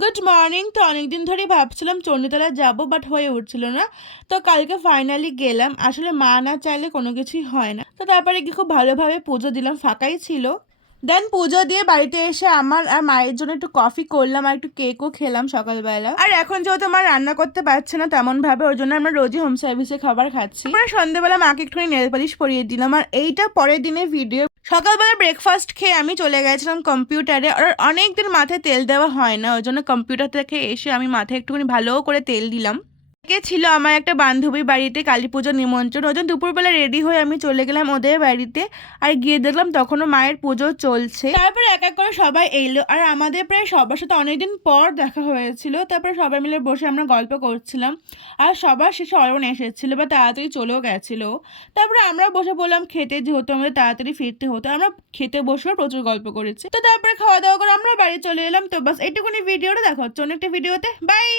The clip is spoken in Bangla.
Good morning. তো অনেকদিন ধরেই ভাবছিলাম চণ্ডীতলা যাব, বাট হয়ে উঠছিল না। তো কালকে ফাইনালি গেলাম। আসলে মা না চাইলে কোনো কিছুই হয় না। তো তারপরে কি খুব ভালোভাবে পুজো দিলাম, ফাঁকাই ছিল। দেন পুজো দিয়ে বাড়িতে এসে আমার আর মায়ের জন্য একটু কফি করলাম আর একটু কেকও খেলাম সকালবেলা। আর এখন যেহেতু মা রান্না করতে পারছে না তেমন ভাবে, ওর জন্য আমরা রোজই হোম সার্ভিসে খাবার খাচ্ছি। তারপরে সন্ধ্যেবেলা মাকে একটুখানি নেল পালিশ পরিয়ে দিলাম। আর এইটা পরের দিনের ভিডিও। সকালবেলা ব্রেকফাস্ট খেয়ে আমি চলে গেছিলাম কম্পিউটারে। আর অনেকদিন মাথায় তেল দেওয়া হয় না, ওই জন্য কম্পিউটার থেকে এসে আমি মাথায় একটুখানি ভালো করে তেল দিলাম। কে ছিল আমার একটা বান্ধবীর বাড়িতে কালী পুজোর নিমন্ত্রণ, ওই জন্য দুপুরবেলা রেডি হয়ে আমি চলে গেলাম ওদের বাড়িতে। আর গিয়ে দেখলাম তখনও মায়ের পুজো চলছে। তারপরে এক এক করে সবাই এলো আর আমাদের প্রায় সবার সাথে অনেকদিন পর দেখা হয়েছিল। তারপরে সবাই মিলে বসে আমরা গল্প করছিলাম। আর সবার শেষে অরণ এসেছিল বা তাড়াতাড়ি চলেও গেছিল। তারপরে আমরা বসে বললাম খেতে, যেহেতু আমাদের তাড়াতাড়ি ফিরতে হতো। আমরা খেতে বসেও প্রচুর গল্প করেছি। তো তারপরে খাওয়া দাওয়া করে আমরা বাড়ি চলে এলাম। তো বাস এইটুকুনি ভিডিওটা দেখা হচ্ছে অন্য একটা ভিডিওতে। বাই।